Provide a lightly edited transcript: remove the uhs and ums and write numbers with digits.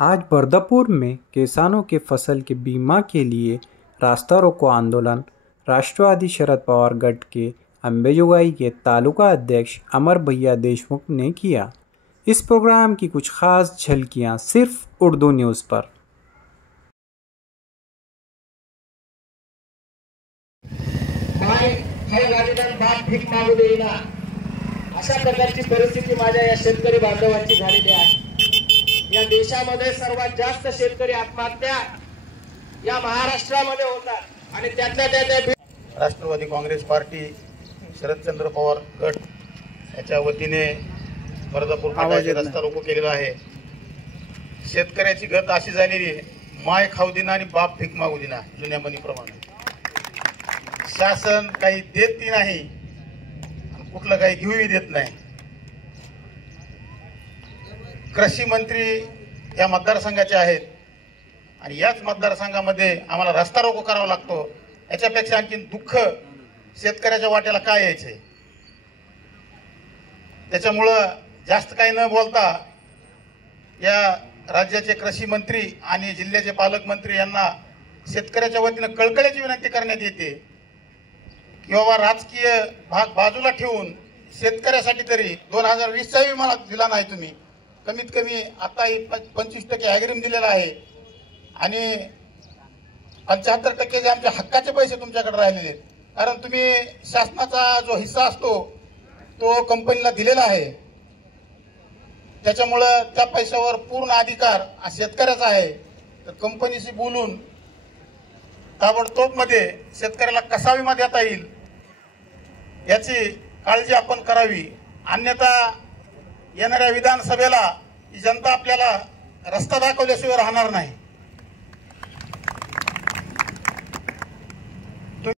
आज बर्दापुर में किसानों के फसल के बीमा के लिए रास्ता रोको आंदोलन राष्ट्रवादी शरद पवार गट के अंबेजोगाई के तालुका अध्यक्ष अमर भैया देशमुख ने किया। इस प्रोग्राम की कुछ खास झलकियां सिर्फ उर्दू न्यूज़ पर। भीक मागू देईना अशा प्रकारची परिस्थिती माझ्या या शेतकरी बांधवांची झालेली आहे। या देशामध्ये सर्वात जास्त शेतकरी आत्महत्या या महाराष्ट्रामध्ये होतात आणि त्यातल्या त्यात राष्ट्रवादी काँग्रेस पार्टी शरदचंद्र पवार गट याच्या वतीने बर्दापूर फाट्याचे रस्ता रोको केलेला आहे। शेतकऱ्याची गत अशी झालेली आहे, माय खाऊ दिना आणि बाप भीक मागू दिना जुन्या म्हणीप्रमाणे। शासन काही देत नाही, कुठलं काही घेऊही देत नाही। कृषी मंत्री या मतदारसंघाचे आहेत आणि याच मतदारसंघामध्ये आम्हाला रस्ता रोको करावा लागतो। याच्यापेक्षा आणखी दुःख शेतकऱ्याच्या वाट्याला काय यायचंय। त्याच्यामुळं जास्त काही न बोलता या राज्याचे कृषी मंत्री आणि जिल्ह्याचे पालकमंत्री यांना शेतकऱ्याच्या वतीने कळकळीची विनंती करण्यात येते की बाबा राजकीय भाग बाजूला ठेवून शेतकऱ्यासाठी तरी 2020चा विमा दिला नाही तुम्ही, कमीत कमी आता 25% ॲग्रीम दिलेला आहे आणि 75% जे आमच्या हक्काचे पैसे तुमच्याकडे राहिलेले आहेत। कारण तुम्ही शासनाचा जो हिस्सा असतो तो कंपनीला दिलेला आहे, त्याच्यामुळं त्या पैशावर पूर्ण अधिकार शेतकऱ्याचा आहे। तर कंपनीशी बोलून ताबडतोब मध्ये शेतकऱ्याला कसा विमा देता येईल याची काळजी आपण करावी। अन्यथा येणाऱ्या विधानसभेला ही जनता आपल्याला रस्ता दाखवल्याशिवाय राहणार नाही।